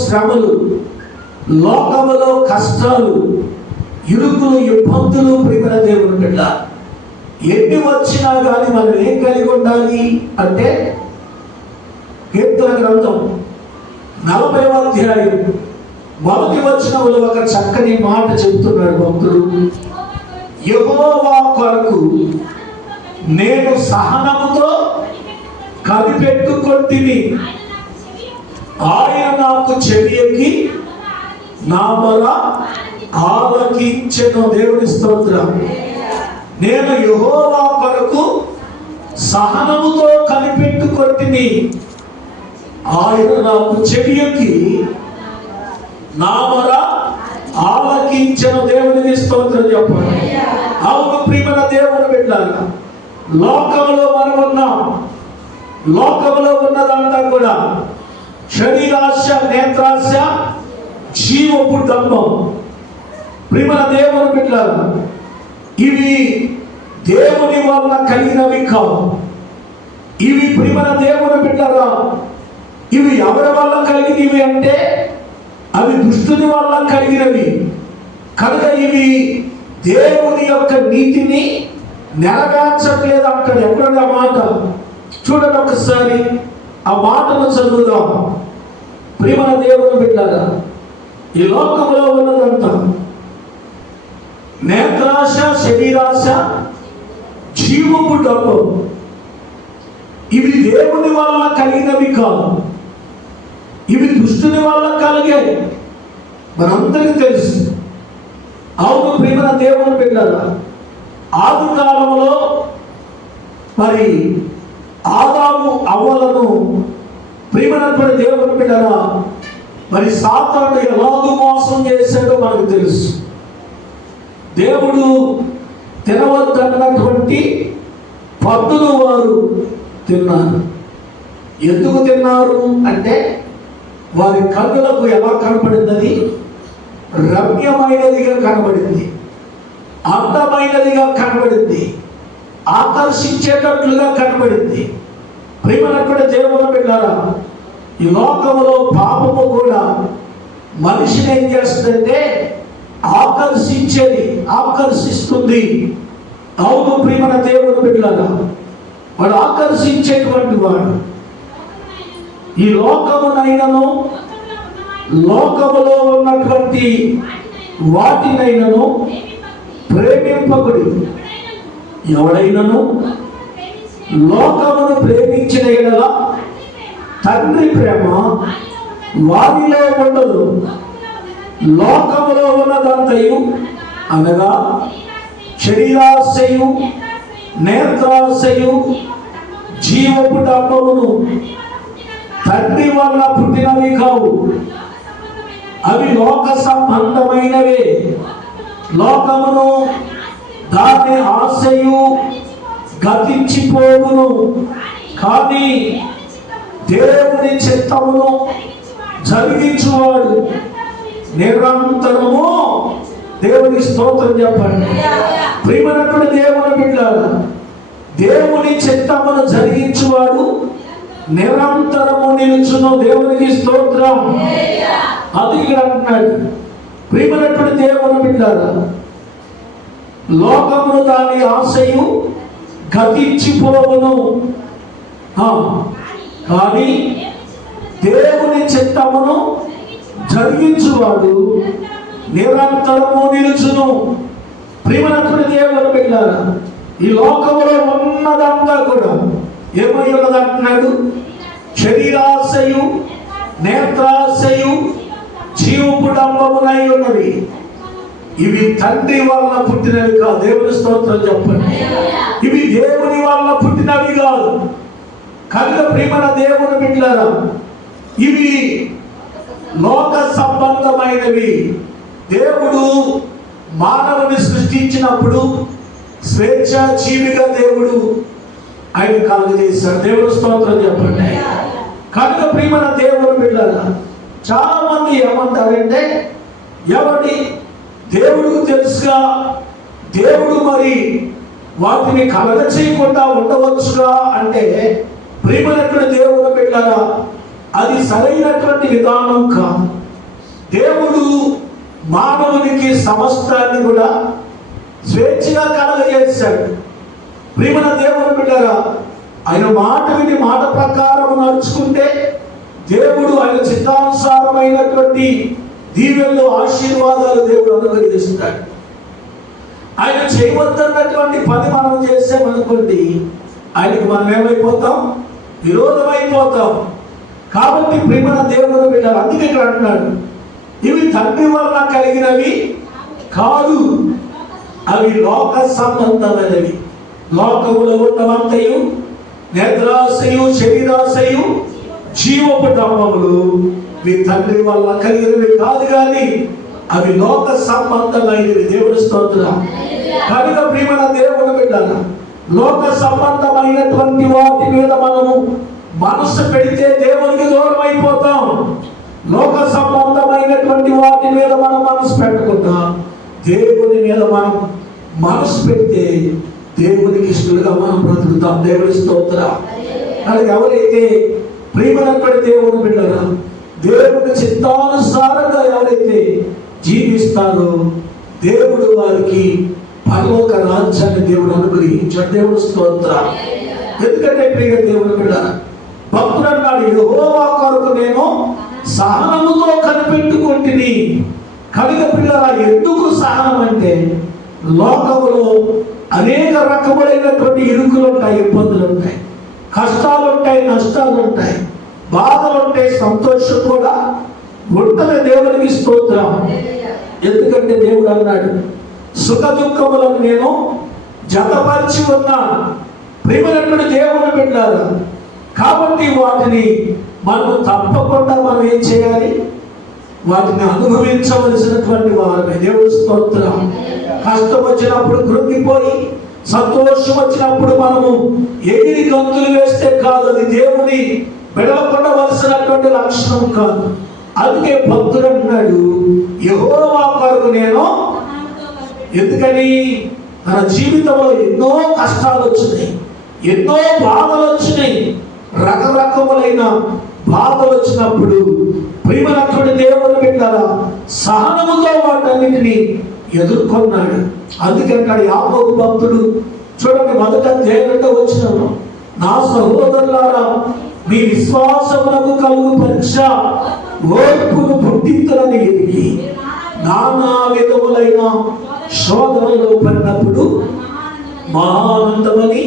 శ్రమలు, లోకములో కష్టాలు, ఇరుకులు, ఇబ్బందులు ప్రియమైన దేవుని బిడ్డ ఎన్ని వచ్చినా కానీ మనం ఏం కలిగి ఉండాలి అంటే, కీర్తన గ్రంథం 40వ అధ్యాయం 1వ వచనంలో ఒక చక్కని మాట చెబుతున్నాడు భక్తుడు. యెహోవా కొరకు నేను సహనముతో కనిపెట్టుకొంటిని, ఆయన నాకు చెవియకి నా మొర ఆలకించెను. దేవుని స్తోత్రం. నేను యెహోవా కొరకు సహనముతో కనిపెట్టుకొంటిని, ఆయన నాకు చెవియకి నా మొర ఆలకించెను. దేవునికి స్తోత్రం చెప్పండి. అవును ప్రియమైన దేవుని బిడ్డలారా, లోకంలో మనం ఉన్నాం. లోకంలో ఉన్నదంతా కూడా శరీరాశ, నేత్రాశ, జీవపు డంబం. ప్రియమైన దేవుని బిడ్డలారా, ఇవి దేవుని వల్ల కలిగినవి కావు. ఇవి ప్రియమైన దేవుని బిడ్డలారా, ఇవి ఎవరి వల్ల కలిగినవి అంటే అవి దుష్టుని వల్ల కలిగినవి. కనుక ఇవి దేవుని యొక్క నీతిని నెరవేర్చట్లేదు అంటాడు. ఎప్పుడన్నా మాట చూడండి ఒకసారి, ఆ మాటను చదువుదాం. ప్రియమైన దేవుని బిడ్డలారా, ఈ లోకంలో ఉన్నదంతా నేత్రాశ, శరీరాశ, జీవపు డబ్బు. ఇవి దేవుని వల్ల కలిగినవి కాదు, ఇవి దుష్టుని వల్ల కలిగాయి. మనందరికీ తెలుసు. అవును ప్రియమైన దేవుని బిడ్డలారా, ఆది కాలంలో మరి ఆదాము అవ్వలను ప్రియమైనటువంటి దేవుని బిడ్డలారా మరి సాతాను ఎలాగూ మోసం చేశాడో మనకు తెలుసు. దేవుడు తినవద్దన్నటువంటి పండును వారు తిన్నారు. ఎందుకు తిన్నారు అంటే వారి కన్నులకు ఎలా కనబడింది? రమ్యమైనదిగా కనబడింది, అందమైనదిగా కనబడింది, ఆకర్షించేటట్లుగా కనబడింది. ప్రియమైనటువంటి దేవుని బిడ్డలారా, ఈ లోకంలో పాపము కూడా మనిషిని ఏం చేస్తుందంటే ఆకర్షిస్తుంది. అవును ప్రియమైన దేవుని బిడ్డలారా, వాడు ఆకర్షించేటువంటి వాడు. ఈ లోకమునైనను లోకములో ఉన్నటువంటి వాటినైనను ప్రేమింపకుడి. ఎవడైనను లోకమును ప్రేమించిన యెడల తండ్రి ప్రేమ వారిలో ఉండదు. లోకములో ఉన్నదంతయు అనగా శరీరాశయు, నేత్రాశయు, జీవపు డంబమును తండ్రి వల్ల పుట్టినవి కావు, అవి లోక సంబంధమైనవే. లోకమును దాని ఆశయు గతించిపోవును, కానీ దేవుని చిత్తమును జరిగించువాడు నిరంతరము. దేవుని స్తోత్రం చెప్పండి. ప్రియమైనటువంటి దేవుని బిడ్డలారా, దేవుని చిత్తమును జరిగించువాడు నిరంతరము నిలుచును. దేవునికి స్తోత్రం. అది ఇక్కడ అంటున్నాడు. ప్రియమైనటువంటి దేవుని బిడ్డలారా, లోకమును దాని ఆశయు గతించిపోవును, కానీ దేవుని చిత్తమును జరిగించువాడు నిరంతరము నిలుచును. ప్రియమైనటువంటి దేవుని బిడ్డలారా, ఈ లోకములో ఉన్నదంతా కూడా ఏమై ఉన్నదంటున్నాడు? శరీరాశయు, నేత్రాశయు, జీవపు డంబమునై ఉన్నవి. ఇవి తండ్రి వల్ల పుట్టినవి కాదు. దేవుని స్తోత్రం చెప్పండి. ఇవి దేవుని వల్ల పుట్టినవి కాదు. కనుక ప్రియమైన దేవుని బిడ్డలారా, ఇవి లోక సంబంధమైనవి. దేవుడు మానవుని సృష్టించినప్పుడు స్వేచ్ఛాజీవిగా దేవుడు ఆయన కలుగజేశాడు. దేవుని స్తోత్రం చెప్పండి. కనుక ప్రియమైన దేవుని బిడ్డలారా, చాలా మంది ఏమంటారంటే ఎవరి దేవుడికి తెలుసుగా, దేవుడు మరి వాటిని కలగ చేయకుండా ఉండవచ్చుగా అంటే, ప్రియమైనటువంటి దేవుని బిడ్డలారా, అది సరైనటువంటి విధానం కాదు. దేవుడు మానవునికి సమస్తాన్ని కూడా స్వేచ్ఛగా కలగజేశాడు. ప్రియమైన దేవుని బిడ్డలారా, ఆయన మాట విని మాట ప్రకారం నడుచుకుంటే దేవుడు ఆయన చిత్తానుసారమైనటువంటి దీవెనలు ఆశీర్వాదాలు దేవుడు అనుగ్రహిస్తాడు. ఆయన చేయవద్దన్నటువంటి పని మనం చేసామనుకోండి, ఆయనకి మనం ఏమైపోతాం? విరోధమైపోతాం. కాబట్టి ప్రియమైన దేవుని బిడ్డలు, అందుకే ఇక్కడ అంటున్నాడు, ఇవి తండ్రి వలన కలిగినవి కాదు, అవి లోక సంబంధమైనవి. లోకములో ఉన్నవంతయు నేత్రాశయు శరీరాశయు జీవపు డంబములు మీ తండ్రి వల్ల కలిగినవి కాదు, కానీ అవి లోక సంబంధమైనవి. దేవుడి స్తోత్రం. కనుక ప్రియమైన దేవుని బిడ్డలారా, లోక సంబంధమైనటువంటి వాటి మీద మనము మనసు పెడితే దేవునికి దూరం అయిపోతాం. లోక సంబంధమైనటువంటి వాటి మీద మనం మనసు పెట్టకుండా దేవుని మీద మనం మనసు పెడితే దేవునికి ఇష్టలుగా మనం బ్రతుకుతాం. దేవుని స్తోత్రం. అలాగే ఎవరైతే ప్రియమైనటువంటి దేవుని బిడ్డలారా, దేవుని చిత్తానుసారంగా ఎవరైతే జీవిస్తారో దేవుడు వారికి పరలోక రాజ్యాన్ని దేవుడు అనుగ్రహించాడు. దేవుని స్తోత్రం. ఎందుకంటే ప్రియ దేవుని బిడ్డలారా, భక్తుడు అన్నాడు, యెహోవా కొరకు నేను సహనముతో కనిపెట్టుకుంటుని. కనుక పిల్లల, ఎందుకు సహనం అంటే లోకములో అనేక రకములైనటువంటి ఇరుకులు ఉంటాయి, ఇబ్బందులు ఉంటాయి, కష్టాలు ఉంటాయి, నష్టాలు ఉంటాయి, బాధలు ఉంటాయి, సంతోషం కూడా ఉంటుంది. దేవునికి స్తోత్రం. ఎందుకంటే దేవుడు అన్నాడు, సుఖ దుఃఖములను నేను జతపరిచి ఉన్నాను. ప్రియమైనటువంటి దేవుని బిడ్డలారా, కాబట్టి వాటిని మనం తప్పకుండా మనం ఏం చేయాలి? వాటిని అనుభవించవలసినటువంటి వారమే. దేవుని స్తోత్రం. కష్టం వచ్చినప్పుడు కృంగిపోయి, సంతోషం వచ్చినప్పుడు మనము ఎగిరి గంతులు వేస్తే కాదు, అది దేవుని బెడలపడవలసినటువంటి లక్షణం కాదు. అందుకే భక్తుడు అన్నాడు, యెహోవా కొరకు నేను. ఎందుకని? తన జీవితంలో ఎన్నో కష్టాలు వచ్చినాయి, ఎన్నో బాధలు వచ్చినాయి, రకరకములైన బాధలు వచ్చినప్పుడు ప్రియమైనటువంటి దేవుని బిడ్డలారా, సహనముతో వాటన్నిటిని ఎదుర్కొన్నాడు. అందుకంటాడు యాకోబు భక్తుడు, చూడండి, మొదట దేవుడితో వచ్చినాము, నా సహోదరులారా, మీ విశ్వాసమునకు కలుగు పరీక్ష ఓర్పును పుట్టింతులని ఎరిగి నానా విధములైన శోధనలో పడినప్పుడు మహానందమని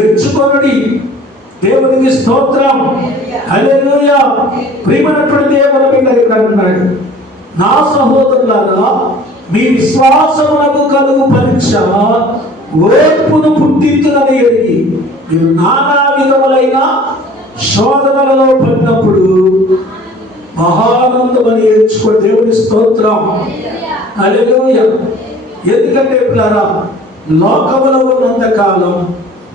ఎంచుకొనుడి. దేవునికి స్తోత్రం. హల్లెలూయా. ప్రియమైనటువంటి దేవుని బిడ్డలు ఇక్కడ అన్నాడు, నా సహోదరులారా, మీ విశ్వాసమునకు కలుగు పరీక్ష ఓర్పును పుట్టింతులని ఎరిగి మీరు నానా విధములైన శోధనలలో పడినప్పుడు మహానందమని ఎంచుకోండి. దేవుని స్తోత్రం. హల్లెలూయా. ఎందుకంటే పిల్లరా, లోకములో ఉన్నంత కాలం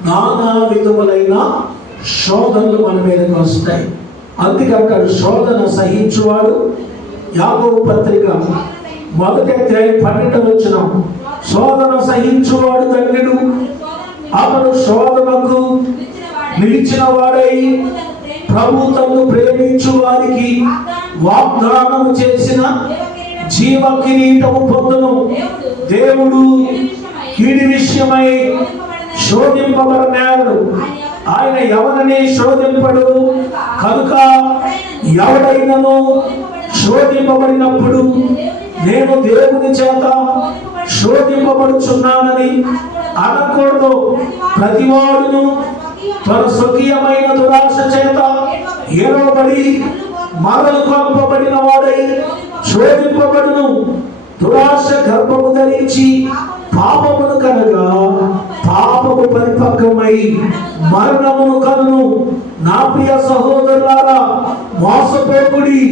నానా విధములైన శోధనలు మన మీదకి వస్తాయి. అందుకంటాడు, శోధన సహించువాడు. యాకోబు పత్రిక 1:12 శోధన సహించువాడు ధన్యుడు, అతడు శోధనకు నిలిచిన వాడై ప్రభు తన్ను ప్రేమించు వారికి వాగ్దానం చేసిన జీవ కిరీటము పొందును. దేవుడు కీడి విషయమై శోధింపబడినాడు, ఆయన ఎవరిని శోధింపడు. కనుక ఎవడైనను శోధింపబడినప్పుడు నేను దేవుని చేత శోధింపబడుచున్నానని అనకూడదు. ప్రతివాడును తన స్వకీయమైన దురాశ చేత ఏరవబడి మరలు కొల్పబడిన వాడై శోధింపబడును. దురాశ గర్భము ధరించి పాపమును కనగా పాపము పరిపక్వమై మరణమును కనును. నా ప్రియ సహోదరులారా, మోసపోకుడి.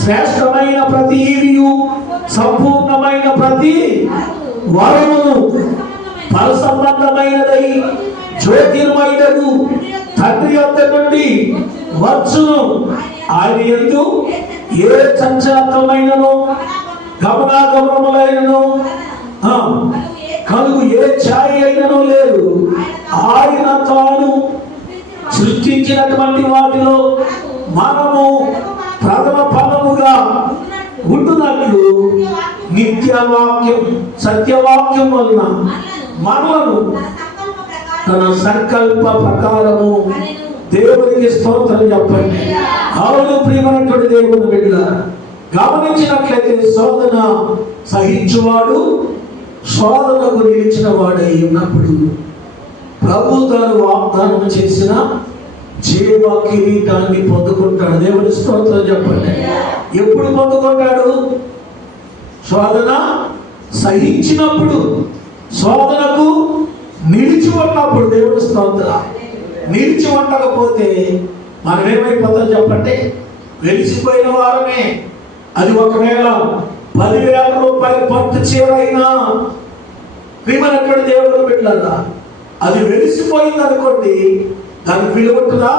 శ్రేష్టమైన ప్రతి ఈవియు సంపూర్ణమైన ప్రతి వరమును పర సంబంధమైనదై జ్యోతిర్మయుడగు తండ్రి వద్ద నుండి వచ్చును. ఆయన యందు ఏ చంచలత్వమైనను గమనాగమనములైనను కలుగు ఏ ఛాయ అయినను లేదు. ఆయన తాను సృష్టించినటువంటి వాటిలో మనము ప్రథమ ఫలముగా ఉంటున్నట్లు నిత్యవాక్యం సత్యవాక్యం వలన మనలను తన సంకల్ప ప్రకారము దేవునికి స్తోత్రం చెప్పండి. అవును ప్రియమైనటువంటి దేవుని బిడ్డలారా, గమనించినట్లయితే శోధన సహించువాడు శోధనకు నిలిచిన వాడై ఉన్నప్పుడు ప్రభు గారు వాగ్దానం చేసిన జీవ కిరీటాన్ని పొందుకుంటాడు. దేవుని స్తోత్రం చెప్పండి. ఎప్పుడు పొందుకుంటాడు? శోధన సహించినప్పుడు, శోధనకు నిలిచి ఉన్నప్పుడు. దేవుని స్తోత్రం. నిలిచి ఉండకపోతే మనం ఏమైపోతాం చెప్పండి? వెలిసిపోయిన వారమే. అది ఒకవేళ 10,000 రూపాయలు పట్టు చీరైనా ప్రియమైనటువంటి దేవుడు బిడ్డలారా, అది వెలిసిపోయింది అనుకోండి, దానికి విలువ ఉంటుందా?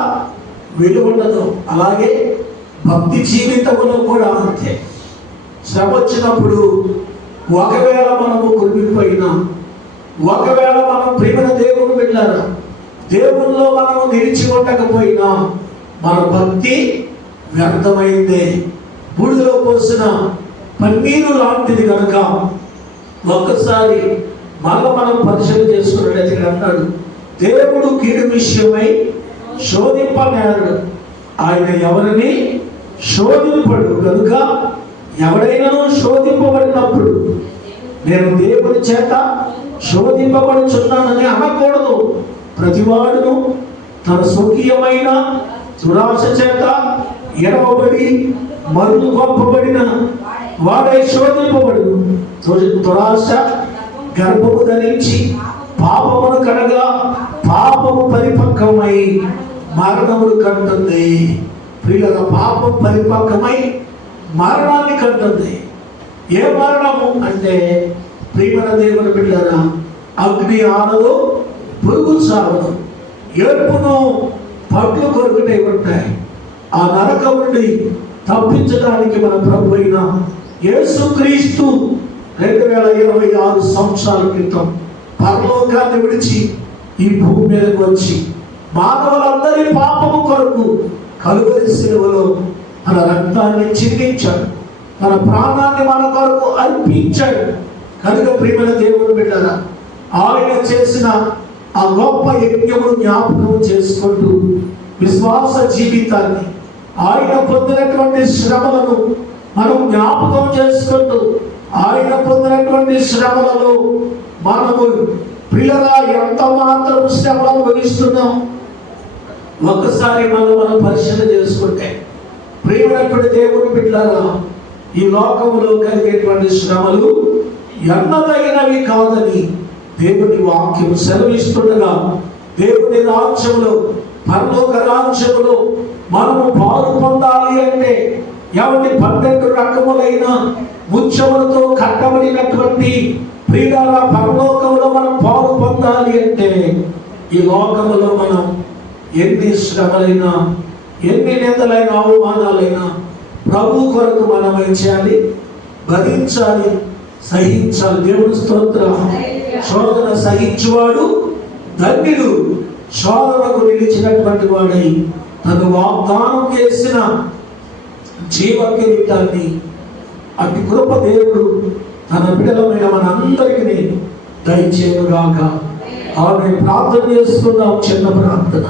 విలువ ఉండదు. అలాగే భక్తి జీవితంలో కూడా అంతే. శ్రమ వచ్చినప్పుడు ఒకవేళ మనము కురిగిపోయినా, ఒకవేళ మనం ప్రియమైన దేవుడు బిడ్డలారా దేవుల్లో మనము నిలిచి ఉండకపోయినా మన భక్తి వ్యర్థమైందే. బూడిదలో పోసిన పన్నీరు లాంటిది కనుక ఒక్కసారి మనం పరిశీలన చేసుకున్నట్లయితే అన్నాడు, దేవుడు కీడు విషయమై శోధింపనేరడు, ఆయన ఎవరిని శోధింపడు కనుక ఎవడైనా శోధింపబడినప్పుడు నేను దేవుని చేత శోధింపబడుచున్నానని అనకూడదు. ప్రతివాడును తన స్వకీయమైన దురాశ చేత ఎడవబడి మరులు గొప్పబడిన వాడై శోధింపబడు. దురాశ గర్భము ధరించి పాపమును కనగా పాపము పరిపక్వమై మరణమును కంటుంది. ప్రియుల పాపం పరిపక్వమై మరణాన్ని కంటుంది. ఏ మరణము అంటే ప్రియమైన దేవుని బిడ్డలారా, అగ్ని ఆనదు, పురుగు సాగదు, ఏర్పును పట్లు కొరుకునే ఉంటాయి. ఆ నరకం నుండి తప్పించడానికి మన ప్రభు అయిన యేసుక్రీస్తు 2026 సంవత్సరాల క్రితం పరలోకాన్ని విడిచి ఈ భూమి మీదకు వచ్చి మానవులందరి పాపము కొరకు కలువరి శిలువలో తన రక్తాన్ని చిందించాడు, తన ప్రాణాన్ని మన కొరకు అర్పించాడు. కనుక ప్రియమైన దేవుని బిడ్డలారా, ఆయన చేసిన ఆ గొప్ప యజ్ఞమును జ్ఞాపకం చేసుకుంటూ విశ్వాస జీవితాన్ని, ఆయన పొందినటువంటి శ్రమలను మనం జ్ఞాపకం చేసుకుంటూ ఆయన పొందినటువంటి శ్రమలలో మనము ప్రియులరా ఎంత మాత్రం శ్రమలు అనుభవిస్తున్నాం ఒక్కసారి మనం పరిశీలన చేసుకుంటే, ప్రియమైనటువంటి దేవుని బిడ్డలారా, ఈ లోకములో కలిగేటువంటి శ్రమలు ఎన్నదగినవి కాదని దేవుని వాక్యం సెలవిస్తుండగా, దేవుని రాజ్యములో, పరలోక రాజ్యములో మనము పాలు పొందాలి అంటే ఎవరి 12 రకములైన ముత్యములతో కట్టబడినటువంటి ప్రియుల పరలోకములో మనం పాలు పొందాలి అంటే ఈ లోకములో మనం ఎన్ని శ్రమలైనా, ఎన్ని నిందలైన, అవమానాలైనా ప్రభు కొరకు మనం ఏం చేయాలి? భరించాలి, సహించాలి. దేవుని స్తోత్రం. శోధన సహించువాడు ధన్యుడు, శోధనకు నిలిచినటువంటి వాడై తను వాగ్దానం చేసిన జీవ కిరీటాన్ని అటు కృప దేవుడు తన బిడ్డలమైన మనందరికీ దయచేయుగాక. ఆమె ప్రార్థన చేసుకున్నాం. చిన్న ప్రార్థన.